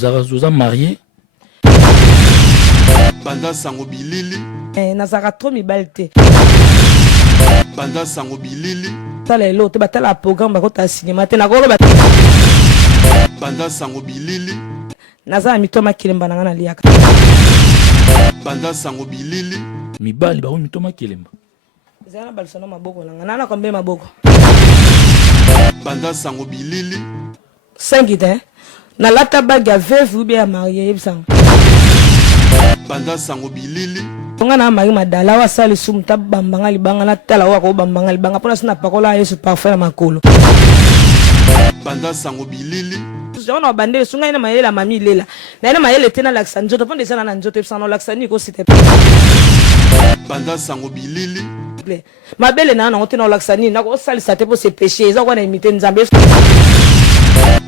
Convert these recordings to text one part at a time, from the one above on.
Zarazoza marié. Banda sango bilili. Nazara trop mibalte. Banda sango bilili. Tala l'autre batala programme bakota cinéma te nakolo bat. Banda sango bilili. Nazara mitoma kilemba nanga liaka. Banda sango bilili. Mibali ba mitoma kilemba. Zana balsona maboko nanga kombe maboko. Banda sango bilili. 5 ite. Na lata baga veuve ou bien marié sang. Banda sango bilili. Nga na mari madala wa sali sumta bambanga libanga na tala wa ko bambanga libanga pona sina pakola Yesu parfait na makolo. Banda sango bilili. On bandé sunga ina mayele la mami lela. Na ina mayele tena laksa njoto pon desana na njoto psano laksa ni ko site. Banda sango bilili. Mabele na na tena laksa ni na ko sali sate po se péché eza ko na imiter nzambe.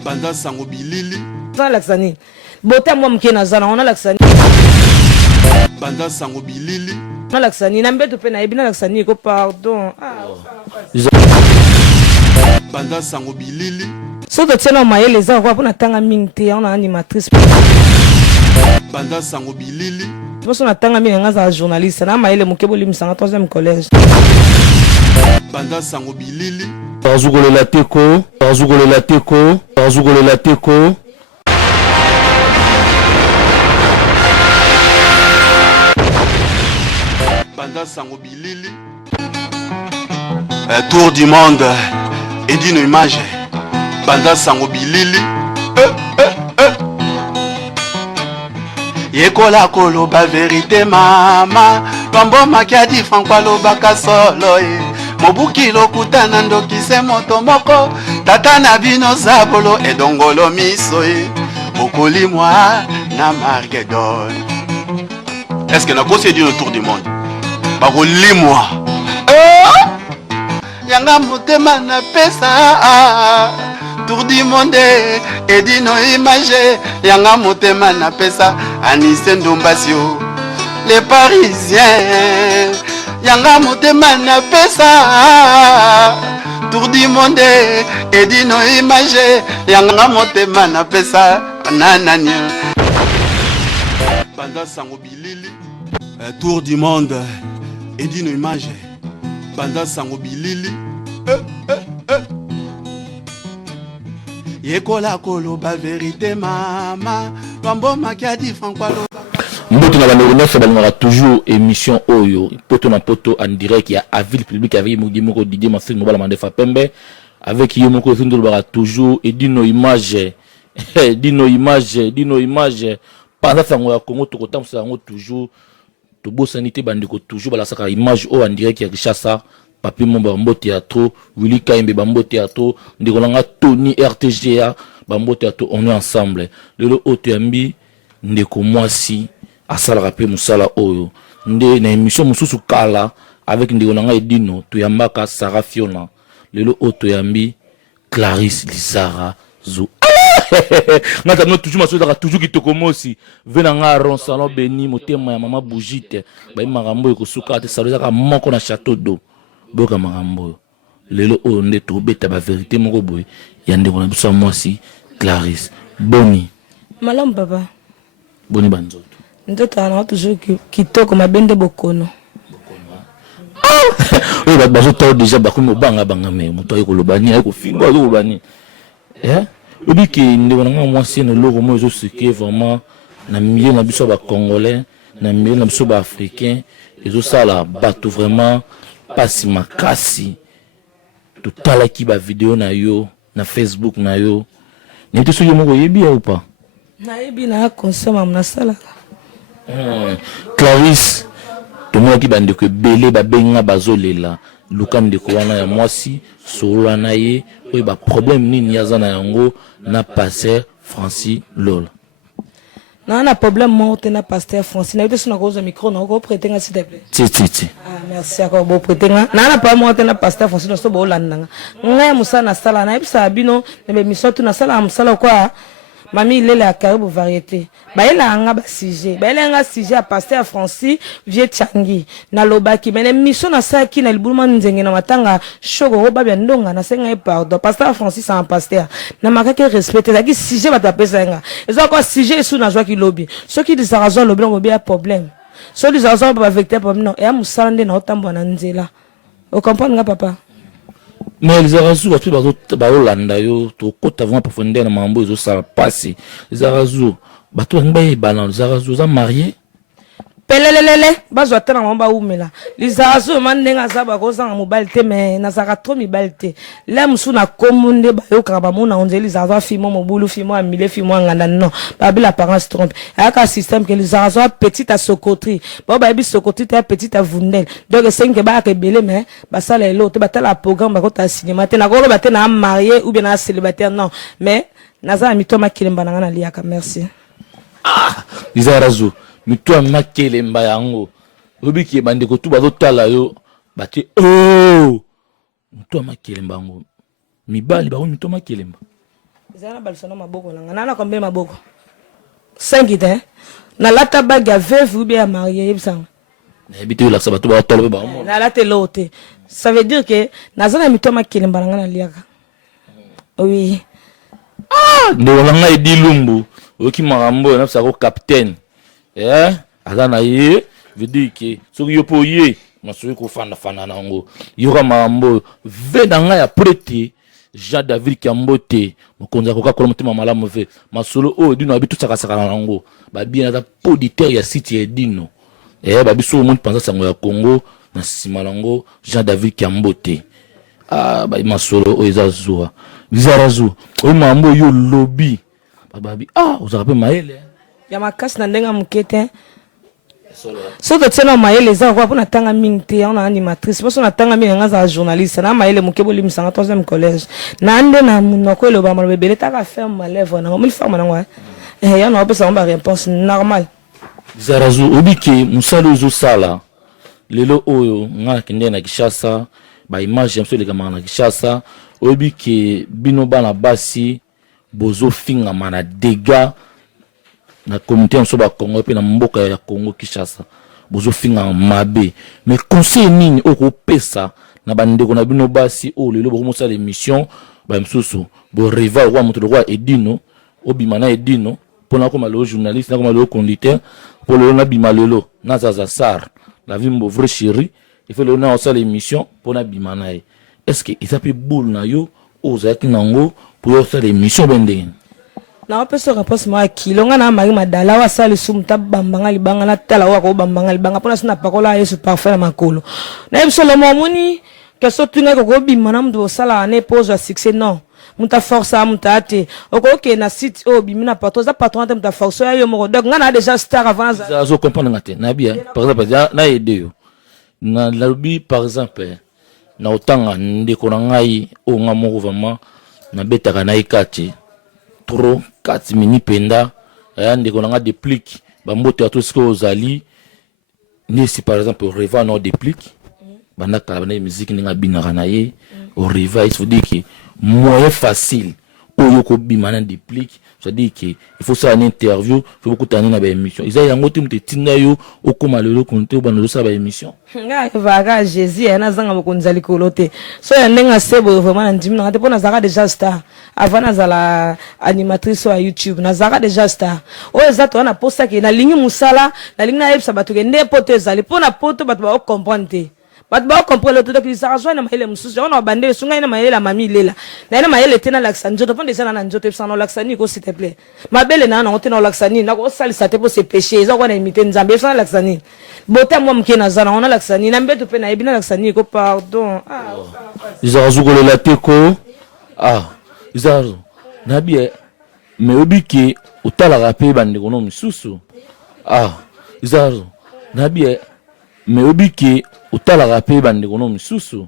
Banda sango bilili. Za laksa ni. Bota mwa mke na zana ona laksa ni. Banda sango bilili. Na laksa ni na mbeto pe na ebina laksa ni ko pardon. Banda sango bilili. Soto tena mayele za kwa pona tanga mingte ona animatrice. Banda sango bilili. Boso na tanga minga za journaliste na mayele mukebo limsanga 3e collège. Banda sango bilili. Bazugole la teko, bazugole la teko, bazugole la teko. Banda sango bilili. Tour du monde et d'une image. Banda sango bilili. Yekola koloba vérité mama. Bambo makiadi franco loba solo. Mobuki lokutana ndokise moto moko. Tata na bino zabolo edongolo miso. Okoli moi na Margedon. Est-ce que na conseillé le tour du monde? Bakoli moi. Yanga motema na pesa. Tour du monde et dino image. Yanga motema na pesa. Anise Ndombasio. Les Parisiens. Yanga motema na pesa. Tour du monde et dino image. Yanga motema na pesa. Nananya. Banda sango bilili. Tour du monde et dino image. Banda sango bilili. Yekola koloba vérité mama. Bambo makiadi franco loba. Mboto na balogo ça balingaka toujours émission oyo poto na poto en direct ya Avil public avec Mugimoko Didier Massi Mobala Mandefa Pembe avec Yomoko Zindolo bara toujours et dino image dino image pendant ça ngo ya Congo to kotam ça ngo toujours to bo sanité bandiko toujours bala saka image o en direct ya Kishasa Papi Momba Mbo Théâtre Willy Kaimbe Bambo Théâtre ndikolanga Tony RTGA Bambo Théâtre on est ensemble le Otembi ndeko mwasi asala rapé musala oyo nde na émission mususu kala avec ndeko nanga edino to yambaka Sarah Fiona lelo oto yambi Clarisse Lizara zo ngata no toujours masoda toujours kitoko mosi venanga ron salon beni motema ya mama Bougite ba makambo ekosuka te saloza ka moko na château d'eau boka makambo lelo oyo nde to beta ba vérité moko boy ya ndeko na biso mwasi Clarisse boni Malam baba boni banzoto ndoto ana toujours kitoko mabende bokono oui ba bazo déjà ba ko banga me moto ay ko lobani ay ko fingo ay ko lobani obi ki ndeko nga mwasi na loko mo zo sike vraiment na milieu na biso ba congolais na milieu na biso ba africain ezo sala bato vraiment pasi makasi to tala ki ba vidéo na yo na Facebook na yo nete so yo moko yebi ou pas na yebi na consommer na sala Clarisse tomo ki bande ko belé ba benga bazolela lukam de ko wana ya mwasi solo na ye oy ba problème nini yazana yango na pasteur Francis Lola na problème mo te na pasteur Francis na yote na ko zo micro na ko prêter nga s'il te plaît ti merci encore bo prêter nga na pas mo te na pasteur Francis no so bo landa nga musa na sala na ebisa bino na be misoto na sala musala kwa mami lele ya karibu variété baela nga ba sujet baela nga sujet à pasteur Francis Vieux Changi na lobaki mais mission na saki na libuluma nzenge na matanga shoko ba bya ndonga na senga pardon pasteur Francis en pasteur na makake respecter la ki sujet ba tapesa nga ezo ko sujet sous na joie ki lobby ceux qui disent raison lobby on bien problème ceux qui disent raison ba vecteur problème non et a musande na otambo na nzela o comprendre nga papa. Mais les arazu batu bazolanda yo tokota vraiment profondeur na mambo ezosala pasi les arazu batu ngbaye bana les arazu za marié pelelelele bazwa tana mamba umela les arazu mandenga za bakozanga mobile te mais na zaka trop mibile te la musu na komunde bayoka ba mona onzeli les arazu fimo mobulu fimo amile fimo nganda non babila parents trompe aka système que les arazu petit à sokotri ba bi sokotri te petit à vundel donc c'est que ba ke belé mais ba sala l'autre ba tala programme ba kota cinéma te na ko ba te na marié ou bien na célibataire non mais naza mitoma kilemba na liaka merci. Les arazu mitwa makelemba yango obiki bandeko tu bazotala yo bati mitwa makelemba yango mibali ba mitwa makelemba zana balsona maboko nana combien maboko 5 ite na lata baga veuve ou bien marié yebsanga na bité la sabato ba tolo ba na lata lote ça veut dire que nazana mitwa makelemba na liaka oui ndo langa edilumbu oki marambo na sako capitaine azana ye veut dire que soki yo po ye masoki ko fanda nango yoka marambo ve danga ya prêter Jean David Kiambote mokonza ko kakola mutima malamu ve masolo o dino abitu saka nango ba bien na poditeur ya site ya dino ba biso monde pensa sango ya Congo na simalango Jean David Kiambote ba masolo o ezazua bizarazu o mambo yo lobby babi uzakape maele ya makasi na ndenga mukete so que tena maele za kwa pona tanga mingte on animatrice parce on tanga minga za journaliste na maele mukebo limisanga 3e collège na ande na munoko lo ba malobele ta ka faire malèvre na mo femme na ngwa ya no pesa on ba réponse normal bizarazu obike musalo zo sala lelo oyo nga kende na Kishasa ba image yamso le kama na Kishasa obike bino bana basi bozo finga mana dégâts na communauté en soba Congo pe na mboka ya Congo Kinshasa bozo finga mabe mais conseil nini oko pesa na bandeko na bino basi o lelo boko mosala émission ba msusu bo rival roi moto roi Edino obimana Edino pona ko malo journaliste na ko malo conducteur pour le na bimalelo na zaza sar la vie mo vrai chéri il fait le na osala émission pona bimana est-ce que ça peut boule na yo ozaki nango pour osala émission bendeng na pesa réponse ma kilonga na mari madala wa sali sumta bambanga libanga na tala wa ko bambanga libanga pona sina pakola yesu parfait na makolo na ebsolo momuni que so tunga ko bimana mdo sala ne pose succès non muta force muta ate okoke na site o bimina patron za patron te muta force yo mo donc ngana déjà star avant ça zo comprendre ngate na bien par exemple na aider yo na lobby par exemple na otanga ndeko na ngai o ngamo vraiment na betaka na ikati trop 4 mini penda ndeko na nga déplique ba mbote to ce que ozali ni si par exemple reva no déplique banda kala na musique ninga binaka na ye au reva il faut dire que moyen facile oyo ko bimana déplique ça dit que il faut ça une interview il faut beaucoup tani na ba émission ils yango te mutetinga yo okoma lelo konte bana ça ba émission nga vaga Jésus na zanga bokonzali kolote so ya ndenga sebo vraiment ndimi na te pona zaka déjà star avant na zala animatrice sur YouTube na zaka déjà star o ezato na posta ke na lingi musala na lingi na yebsa batu ke nde poto ezali pona poto batu ba comprendre bat ba comprendre le tout que ça rejoint na maile mususu on a bandé sunga na maile la mami lela na maile tena l'accent je te prends déjà na njoto sans l'accent ni ko s'il te plaît ma belle na on tena l'accent ni na ko sali sa te pour se pécher ça ko na imiter nzambe sans l'accent ni bota moi mkena zana on a l'accent ni na mbeto pe na ibina l'accent ni ko pardon izazu ko la teko izazu na bien mais obiki utala rapé bande ko no mususu izazu na bien mais obiki utala rapé bande ko no mususu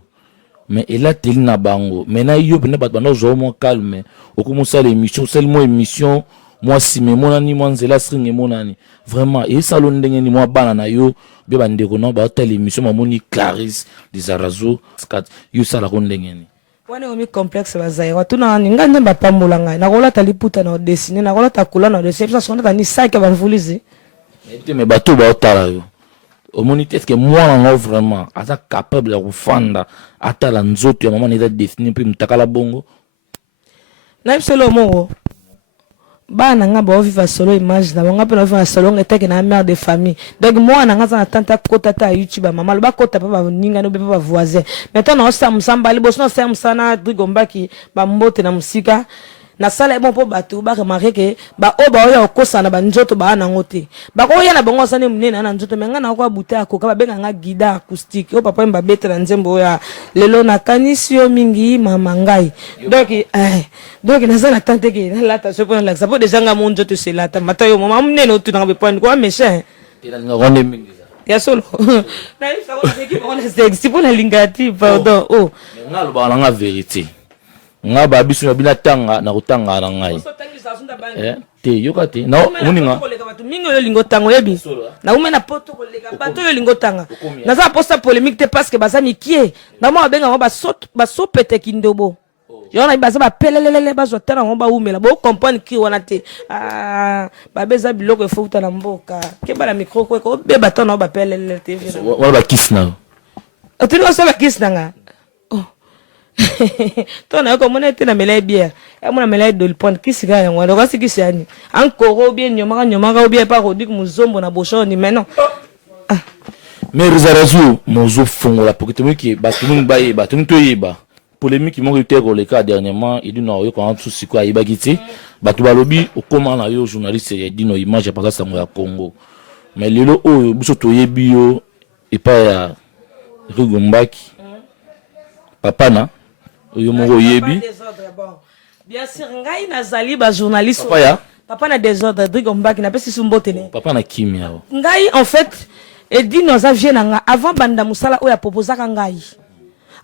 mais ela teli na bango mais na yo bena bato bana zo mo calme okomusa l'émission seulement émission moi si me monani moi nzela string monani vraiment et salon ndenge ni moi bana na yo be bande ko no ba tele émission mamoni Clarisse des Arazo skat yo sala ko ndenge ni wana omi complexe bazaira tuna ninga ndemba pambola ngai nakolata liputa na dessiner nakolata kula na dessiner ça sonata ni sac bamvulizi mais bato baotala yo omoni te que mwana ngo vraiment aza capable ya kufanda atala nzoto ya mama neza dessiner mpe mutakala bongo na bisolo mongo bana nga ba vivre solo image na nga pe na vivre solo ngete na mère de famille donc moi na nga za tanta kota ta YouTube mama ba kota pa ba ninga no be pa voisin maintenant na osa musamba liboso na sa musana Drigombaki ba mbote na musika na sala bon po batu ba remarquer que ba o ba oya okosa na ba nzoto ba na ngote ba ko ya na bongo sane munene na nzoto menga na kwa buta ko ka ba benga nga guida acoustique o papa mba bete na nzembo ya lelo na kanisio mingi mama ngai donc na sala tante ke la ta so pour la ça pour déjà nga mon nzoto c'est là ta mata yo mama munene o tu na be point quoi méchant ila nga ronde mingi ya solo na isa ko ki on les ex pour la lingati pardon oh nga lo ba nga vérité nga ba biso na bina tanga na kutanga na ngai te yoka te na muninga mingo yo lingo tango yebi na umena poto koleka bato yo lingo tanga na za posta polémique te parce que baza mikie na mo benga mo ba so pete kindobo yo na baza ba pelelele bazo tana mo ba umela bo comprendre ki wana te ba beza biloko efouta na mboka ke bala micro ko be bato na ba pelelele te wala ba kiss na otini so ba kiss nanga tona ko mona tena melay bière ya mona melay de le point kisika ya ngwa ko sikisi ani encore bien nyomaka bien pa ko dik muzombo na boshoni mais non mais Rizarazu mozo fongo la pokete ki batunu ba ye batunu to yeba polémique mo ko ko le cas dernièrement il dit non yo ko en souci quoi yeba kiti batu balobi o comment na yo journaliste ya dit no image pas ça ya Congo mais lelo o buso to yebi yo et pas ya Drigombaki papa na yo moko yebi bien sûr ngai nazali ba journaliste papa ya papa na désordre Drigombaki na pesi sumbotene papa na kimia ngai en fait edi nos aviens avant banda musala oya proposaka ngai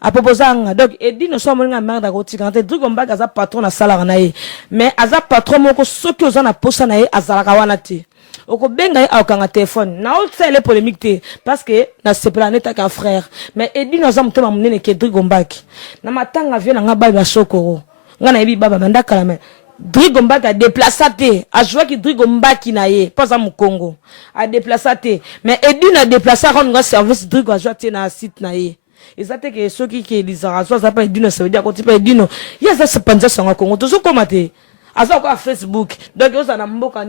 a proposanga donc edi no so molinga merde ko tikante Drigombaki aza patron na sala na ye mais aza patron moko soki oza na posa na ye azalaka wana te oko benga au kanga téléphone na autre les polémique te parce que na ce planète ka frère mais edi no za mutema munene ke Drigombaki na matanga vient na ngaba ba sokoro ngana ebi baba mandaka la mais Drigombaki a déplacé te a joué ki Drigombaki na ye pas à mu Congo a déplacé te mais edi na déplacé quand nga service Drigo a joué te na site na ye et ça te que ceux qui lisent ça pas edi no ça veut dire qu'on tu pas edi no ya ça se penser sur Congo toujours comment te aza kwa Facebook donc oza na mboka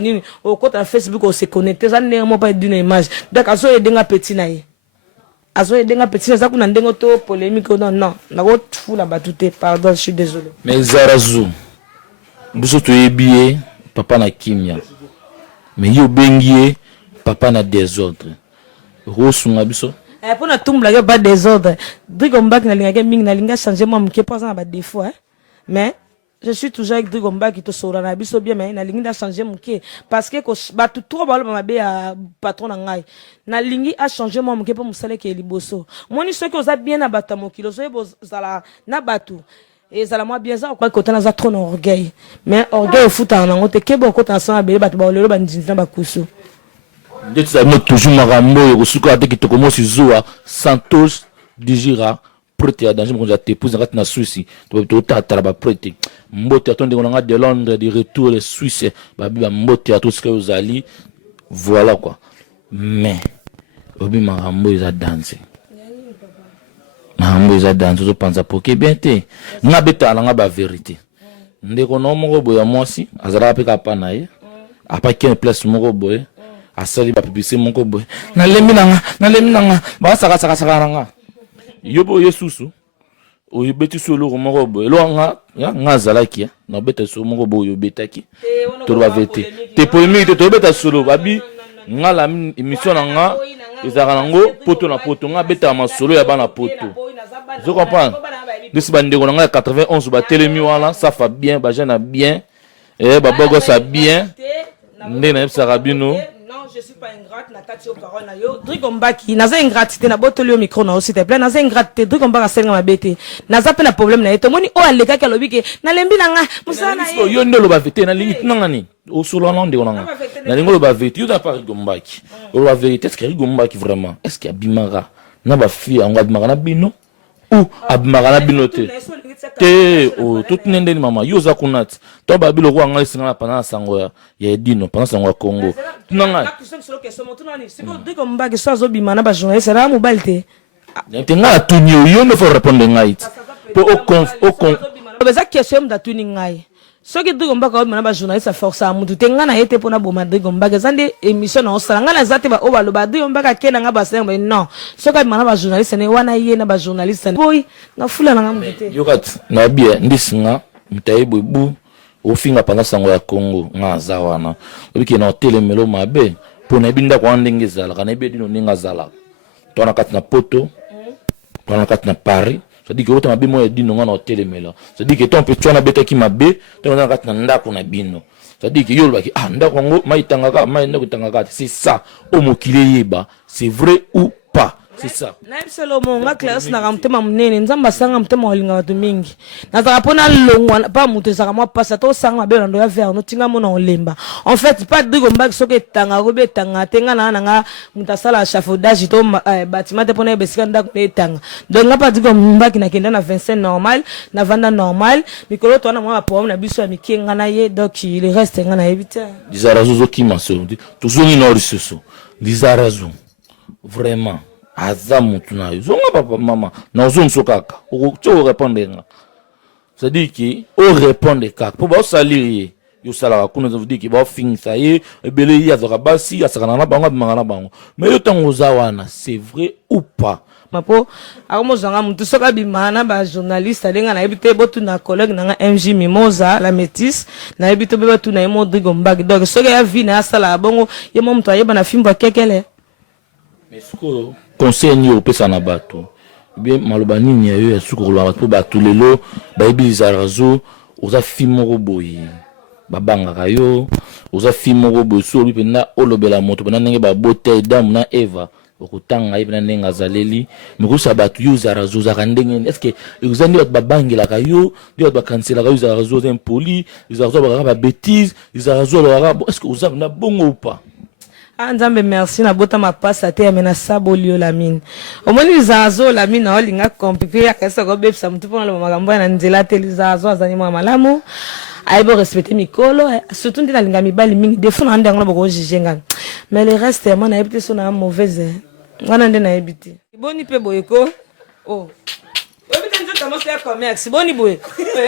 nini okota na Facebook o se connecter za ndenge pas d'une image donc azo edenga petit na ye azo edenga petit za kuna ndengo to polémique non na ko fula batute pardon je suis désolé mais Zarazu biso to yebié papa na kimia mais yo bengié papa na désordre rosunga biso pour na tumbla yo ba désordre Drigombaki na linga mingi na linga changer moi mke pas na ba défaut hein mais je suis toujours avec Drigombaki to sora na biso bien mais na lingi da changer mke parce que ko ba tout trop ba mabe ya patron na ngai na lingi a changer moi mke pour musale ke liboso moni ceux qui osa bien na bata mokilo so ebo zala na batu et zala moi bien ça quoi côté na za trop na orgueil mais orgueil futa na ngote ke bo côté na sa be batu ba lelo ba ndinza ba kusu ndeti za mo toujours marambo yo kusuka te kitoko mo si zoa Santos Dijira prêté à danger mon épouse ngati na Suisse to tata ba prêté mbote atonde ngona de Londres de retour les Suisse ba bi ba mbote à tout ce que vous allez voilà quoi mais obi marambo ils a dansé marambo ils a dansé to pensa poké bien te nga beta nga ba vérité ndeko no moko boya mwasi azara pe ka pa na ye apa ken place moko boye asali ba publicité moko boye na lembi nanga ba saka nga yobo yesusu o yebeti solo moko boye lo nga zalaki na beta solo moko boye yobetaki to ba vete te polémique to beta solo babi nga la émission nga ezaka nango poto na poto nga beta ma solo ya bana poto je comprends desi bandeko nga 91 ba telemi wana ça fa bien ba jeune bien ba bogo ça bien ndena yebisa rabino. Je suis pas ingrate na kati yo parole na yo Drigombaki naza ingratité na botoli yo micro na s'il te plaît naza ingratité Drigombaki asenga mabete naza pe na problème na yeto moni o aleka ka lobi ke na lembi na nga musana ye yo ndelo ba vete na lingi nanga ni o solo na ndeko nanga na lingo lo ba vete yo da pas Drigombaki o la vérité est-ce que Drigombaki vraiment est-ce qu'il y a bimara na ba fille en abimara na bino où abimaka bino te o tout nende mama yo za kunati to babilo ko anga singa pana sango ya Edino pana sango ya Congo tunanga Drigo Mbagi so azobima na ba journaliste na mobile te tenga tunyo yo ne faut répondre ngai pour au beza question mda tuni ngai soki Drigo Mbagi obima na ba journaliste force amutu te ngana yete pona boma Drigo Mbagi zande émission na osala ngana zate ba obalo ba Drigo Mbagi akena nga ba senga non soki obima na ba journaliste ne wana ye na ba journaliste boy na fula na ngamu te yokat na bia ndisinga mtaibu bu ofinga pana sango ya Congo nga zawana obiki na telemelo mabe pona binda kwa ndenge zala kana Edino ninga zala to na kati na poto to na kati na Paris c'est-à-dire que autant mabe mo Edino nga na telemelo c'est-à-dire que ton peut tu na beta ki mabe to na kati na ndako na bino c'est-à-dire que yo lobaki ndako ngo maitangaka mai ndako tangaka c'est ça o mokile yeba c'est vrai ou pas. C'est ça. Naibselo monga class na kamtema munene nzamba sanga mtema olinga batu mingi. Nazaka pona longwa pa mutu zaka mwa pasa to sanga be ndo ya ver no tinga mona olemba. En fait pas Drigo Mbagi soke tanga robe tanga tenga na nga mutasala achafaudage to bâtiment te pona besika ndako ne tanga. Donc nga pas Drigo Mbagi na kenda na 25 normal, na vanda normal, mikolo to na mwa problème na biso ya mikenga na ye donc il reste nga na evita. Dizarazo zo kimaso. Toujours une heure ce Dizarazo. Vraiment. Azamu tunayo zonga papa mama na zone sokaka o répondre nga c'est-à-dire que o répondre kaka pour ba salir yo sala kuna ça veut dire que ba fin ça y ebele ya zoka basi ya sakana na bango bimanga bango mais yo tango zawana c'est vrai ou pas mapo akomo zanga mutu soka bimana ba journaliste alenga na ebite botu na collègue na MJ Mimoza la métisse na ebite be botu na emo Drigo Mbagi donc soka ya vie na sala bongo yemo mutu ayeba na fimbo kekele mais siko conseil ni opesa na bato bien maloba nini ya yo ya suko la bato bato lelo ba Dizarazo oza fimo roboyi babanga yo oza fimo roboyi so lui na olobela moto na ndenge ba bote dame na Eva okutanga ibna ndenge azaleli mikusa bato yo Dizarazo za ndenge est-ce que uzandi bato babangela yo dio ba cancela Dizarazo za impoli Dizarazo ba bêtise Dizarazo ba est-ce que uza na bongo ou pas. Nzambe merci na bota mapasa te amena sabolio la mine omoni Dizarazo la mine na olinga compliqué ya kasa ko bepsa mutu pona lo makambo na nzela te Dizarazo azani mwa malamu aibo respecter mikolo surtout ndina linga mibali mingi defo na ndango boko jijenga mais le reste moi na ebite so na mauvaise ngana ndena ebite boni pe boyeko oh ebite nzo tamosi ya commerce boni boye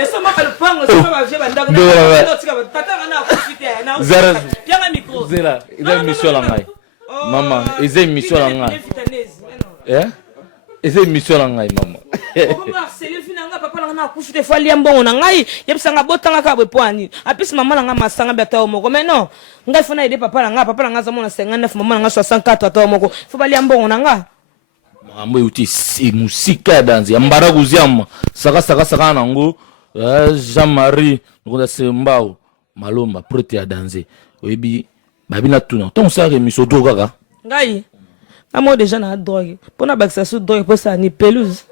eso makalo pango so ba je bandako na tika tata na profiter na Dizarazo yanga micro zela eza mission la ngai mama eza mission la ngai eza mission la ngai mama Comment c'est finanga papa na na kushite fali mbongo na ngai yebisanga botanga ka bepwani apisi mama na nga masanga beta omoko mais non ngai fona ide papa na nga za mona 59 mama na nga 64 ata omoko fo bali mbongo na nga mambo yuti si musika danzi ambara kuziama saka nango Jean-Marie ngoda sembao malomba prete ya danze oyebi babina tuna ton sa remission to kaka ngai ngamo déjà na drogue pona bakisa su drogue posa ni pelouse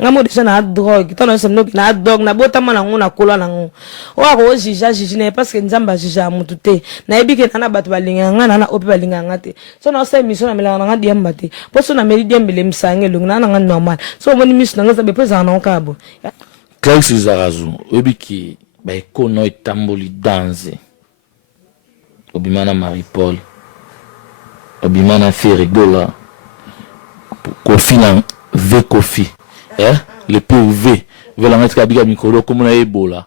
ngamo déjà na drogue tona semno na drogue na bota mana ngona kola nango wa ko jiji ne parce que nzamba jija mutu te na ebike na batu balinga ngana na opi balinga ngate so na sa mission na melanga ngadi yamba te poso na meri diembele msange lunga na ngana normal so moni mission nga zabe pesa na okabo Clarisse Dizarazo ebiki ba ekono etamboli danse obimana Marie-Paul obimana Ferigola Kofi na V Kofi le PV veut la mettre kabika mikolo comme na Ebola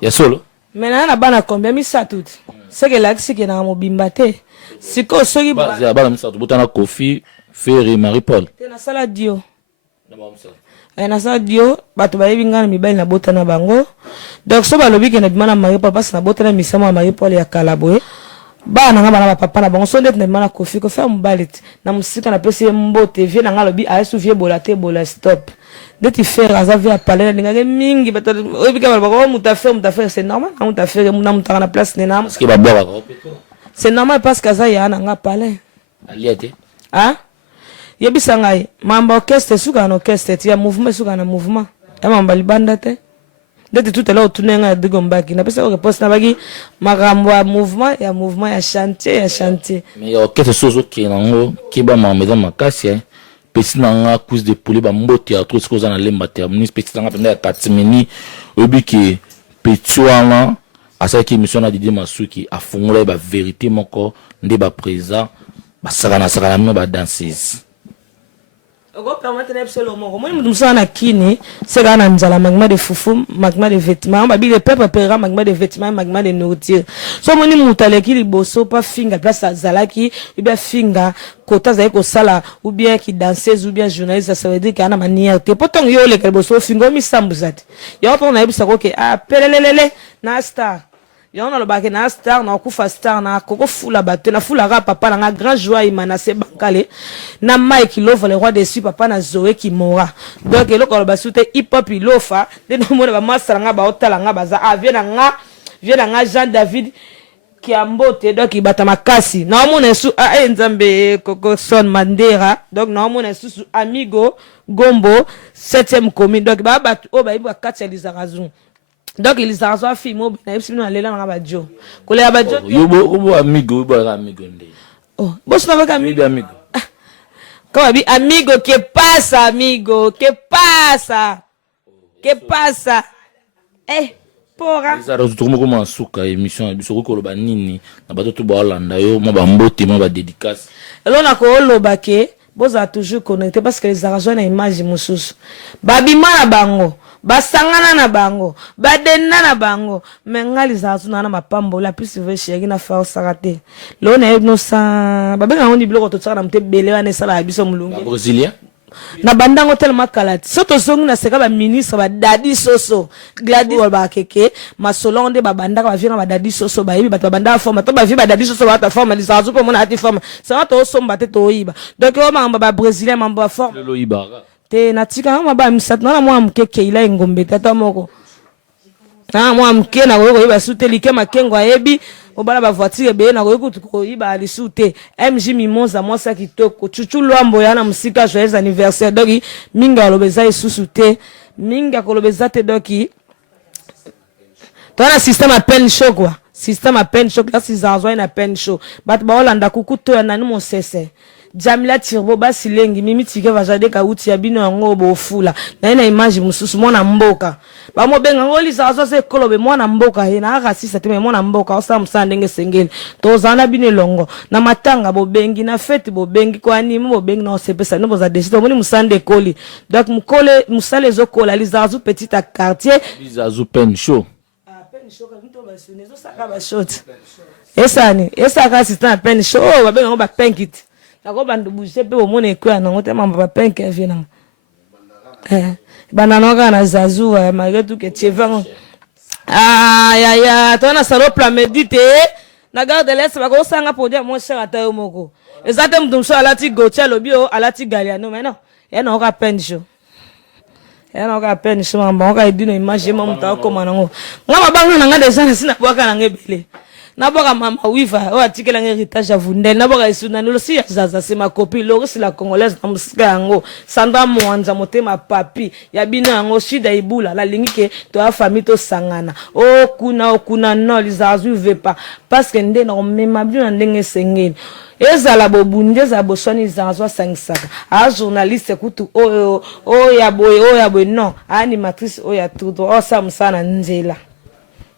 ya solo maintenant na bana combien mi sa tout c'est que là c'est que na mobimba te siko soki ba ya bana mi sa tout botana Kofi Feri Marie-Paul te na sala dio na sala dio bato ba yebinga na mibali na botana bango donc so ba lobi ke na bimana Marie-Paul parce na botana misama Marie-Paul ya Kalaboye bana nga bana papa na bango so ndet na bimana Kofi ko faire mbalit na musika na pesi mbote vie na nga lobi a su vie bola te bola stop de ti faire azavi a parler na ngake mingi bato obika ba ko mutafaire c'est normal na mutafaire na mutaka na place nena parce que ba boka ko c'est normal parce que ça ya na nga parler aliate yebisa ngai mamba orchestre suka na orchestre ya mouvement suka na mouvement ya mamba libanda te ndete tout à l'heure tunenga Drigo Mbagi na pesa réponse na bagi makambo ya mouvement ya chantier mais orchestre sozo ki nango ki ba mamba za makasi petit nanga cause de poulet ba mbote ya trop cause na lemba terminus petit nanga penda ya katimeni obi ke petit wana asa ki émission na Didier Masuki afungula ba vérité moko nde ba présent ba sakana no ba danseuse Ogo permettre na absolument moko moi musa na kini c'est là na nzala magma de fufu magma de vêtements ba bi le peuple paiera magma de vêtements magma de nourriture so moni mutale ki liboso pa finga place zalaki ou bien finga kota za ko sala ou bien ki danseuse ou bien journaliste ça veut dire qu'il y a na manière te potong yo le liboso fingo mi sambuzati yo to na yebisa ko ke ah pelelelele na star yo na lo bake na star na kufa star na koko fula batte na fula ra papa na grand joie imanase bankale na Mike Lova le roi des suies papa na Zoé qui mora donc eloko lo basute hip hop ilofa de no mona ba masala nga ba otala nga baza vient na nga Jean David qui a mbote donc ibata makasi na mona su nzambe koko son mandera donc na mona su amigo gombo 7e commune donc ba batu o ba ibu akatsa lizarazu donc ils ont fait film na epsi na lela na bajo kole ya bajo yo amigo ndé oh boss na baka amigo Comment dit amigo que pasa pora ça retourne comme un souka émission biso ko loba nini na bato to ba landa yo mo ba mbote mo ba dédicace elo na ko loba ke boza toujours connecté parce que les argent na image mususu babima na bango basangana na bango badenda na bango mengali za tuna na mapambo la plus veut chéri na fa sarate lo na no sa babenga on di bloko to tsaka na mtebele wana sala biso mulungu brésilien na bandango tellement kalati soto songi na seka ba ministre ba dadi soso Gladys ba keke masolonde ba bandaka ba vina ba dadi soso ba yibi ba banda forma to ba vi ba dadi soso ba ta forma li za zupo mona ati forma ça to somba te to yiba donc o mamba ba brésilien mamba ba forma lo yiba te natika maba misat na mwa mkeke ila ngombe tata moko na mwa mke na ko yiba sute like makengo ayebi obala ba voiture be na ko yiba ali sute MJ Mimoza mwasa kitoko chuchu lwambo yana musika joyeux anniversaire doki minga lobeza isusu te minga kolobeza te doki tona système à peine show quoi système à peine show là si zanzo ina peine show bat ba olanda kukuto ya nani mo sese Jamila Tirbo basilengi mimi tike vajade ka uti ya bino yango bofula na ina image mususu mwana mboka ba mo benga ngoli za se kolobe mwana mboka he na rasisa te mwana mboka osa musandenge sengeli to zana bino longo na matanga bobengi na fete bobengi ko anime bobengi na osepesa no boza desito moni musande koli donc mukole musale zokola lizazu petit à quartier lizazu pen show pen show ka mto basone zo saka ba shot esa ka assistant pen show ba benga ngo ba penkit Nako bandu bouger pe o mone kwa na ngote mamba ba penke vina bananoka na zazu malgré tout que tievan ya tona salope la médite na garde l'est ba ko sanga pour dire mon cher ata yo moko ezate mtumso alati gocha lobio alati galiano mais non et na ka penjo mamba ka idino image mo mta ko manango ngama banga na ngade sana sina bwaka na ngebele Naboka mama wifa o atikela héritage ya vundel naboka isuna nilo si zaza c'est ma copine Loris la congolaise na musika yango Sandra Mwanza motema papi ya bino yango shida ibula la lingi ke to ya famille to sangana okuna no lizazu vepa parce que nde na mema bino ndenge sengeni ezala bobunde za bosoni zanzwa sangsaka a journaliste kutu o ya boy non animatrice o ya tout o samsana nzela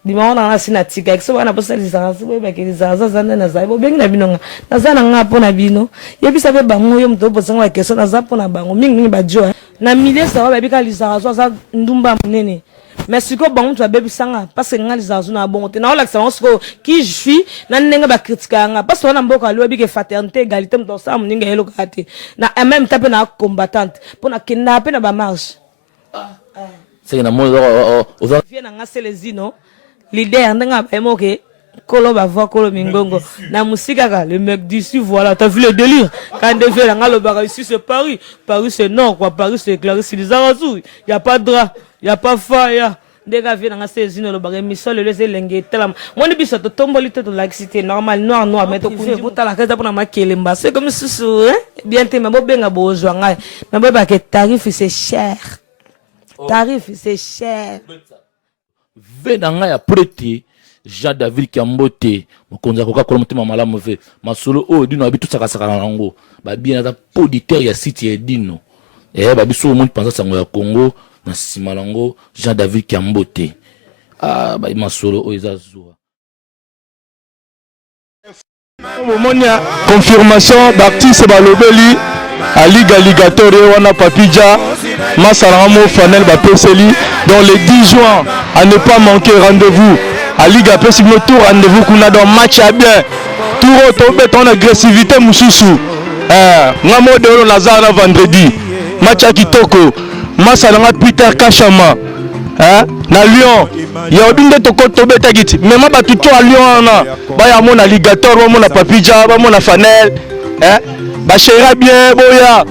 Dimaona na sina tika kiso bana posa lizazu beba ke lizazu zanda na zaibo bengi na binonga nazana ngapo na bino yebisa be bango yo mto posa ngwa keso na zapo na bango mingi bajo na milesa wa bebika lizazu za ndumba munene mais siko bango to bebisa nga parce que nga lizazu na bongo te na ola kisa siko qui je suis na nenga ba critique nga parce que na mboka lo bike fraternité égalité mto sa muninga yelo kate na même tape na combattante pona kidnapper na ba marche c'est na mo vient na nga selezino l'idée ndanga emoke kolo ba voix kolo mingongo na musika ka le mec d'ici voilà t'as vu le délire quand devait la ngalo ba ici c'est Paris c'est nord quoi Paris c'est Clarisse les Arazou y a pas de drap y a pas fire ndega vient nga sezino lo ba émission le laisser lengue telam mon biso to tomboli to laxité normal noir mais to kunji botala kaza pona makelemba c'est comme susu hein bien te mais bobenga bozwa ngai mais boba que tarif c'est cher Venanga ya prêté Jean David Kiambote mokonza koka kola motema malamu ve masolo o dino abi tout saka nango ba bien na poditeur ya site ya dino ba biso mo pensa sango ya Congo na sima nango Jean David Kiambote ba masolo o ezazua momonia confirmation d'artiste balobeli Ali Alligator wana papija Masaramo Fanel Bapeseli dans le 10 juin à ne pas manquer rendez-vous Ali Gapesi le tour rendez-vous qu'on a dans match à bien tour tombé ton agressivité mususu ngamo de Lazara vendredi match à Kitoko Masaranga Peter Kachama na Lyon ya obinde toko tobe tagiti même ba tuto à Lyon na ba ya mon Alligator ba mon papija ba mon Fanel ba chéra bien boya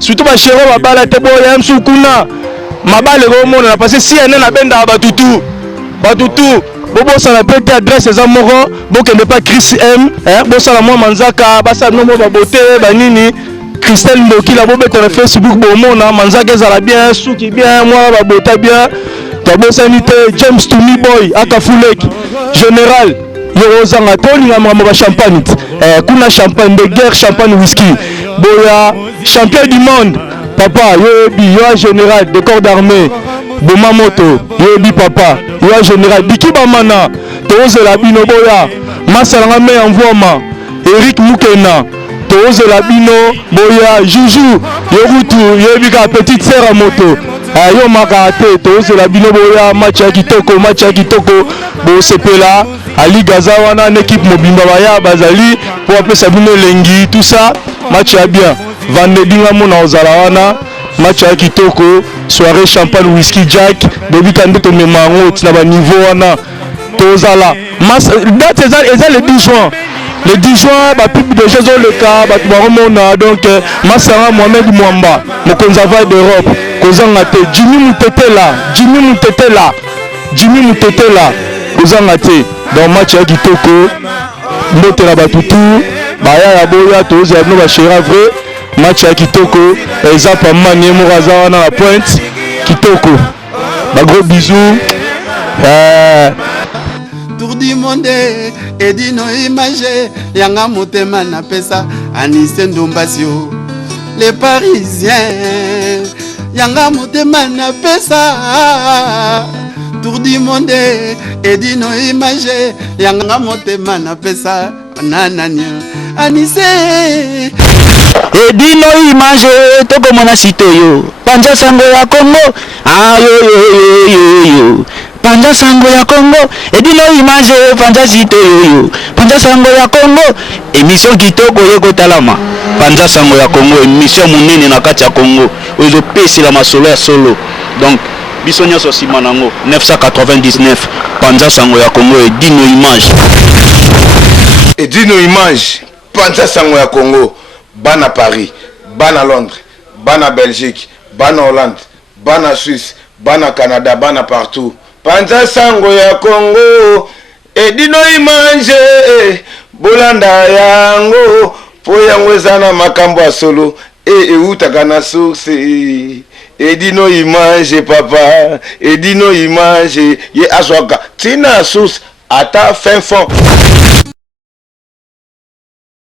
surtout ba chéro ba bala te boya msukuna mabale ko mona na passé CNN na benda ba tutu bobo ça na pété adresse za moko bokende pas Chris M bo ça la moi manzaka ba ça no mo ba beauté ba nini Christelle Mboki la bobe sur Facebook bo mona manzaka za la bien suki bien moi ba bota bien ta bo sanité James Tony Boy akafulek général Yorozanga toli na mama ba champagne kuna champagne de guerre champagne whisky boya champion du monde papa yo général de corps d'armée Boma moto yobi papa yo général Biki Bamana toze la bino boya Masalanga me envoiement Eric Mukena toze la bino boya Juju Yorutu yobi ka petite sœur moto yo makate toze la bino boya match ya kitoko bo sepela Ali Gazawana une équipe mobimba baya bazali pour appeler ça bino lengi tout ça match ya bien vendredi ngamona ozalawana match ya kitoko soirée champagne whisky jack debi kande to memango tina ba niveau wana tozala date eza le 10 juin le 10 juin ba pub de jeux le cas ba tubaromona donc Masara Mohamed Mwamba mokonzava d'Europe kozanga te Jimmy Mutetela kozanga te dans match ya kitoko mbotela batutu baya ya boya toza no ba chéra vrai match ya kitoko eza pa manie moraza wana la pointe kitoko ba gros bisous tour du monde edino image yanga motema na pesa Anise Ndombasio les parisiens yanga motema na pesa tour du monde edino image yanga motema na pesa nanania Anise edino image toko mona sitoyo panja sango ya Congo yo panja sango ya Congo edino image panja sitoyo panja sango ya Congo émission kitoko yeko talama panja sango ya Congo émission munene na kati ya Congo ozo pesi la masolo ya solo donc biso nyonso sima nango 999 panja sango ya Congo edino image panja sango ya Congo bana Paris bana Londres bana Belgique bana Hollande bana Suisse bana Canada bana partout panja sango ya Congo edino image bolanda yango po yango ezana makambo ya solo eutaka na source edino image papa edino image ye azwaka tina source ata fin fond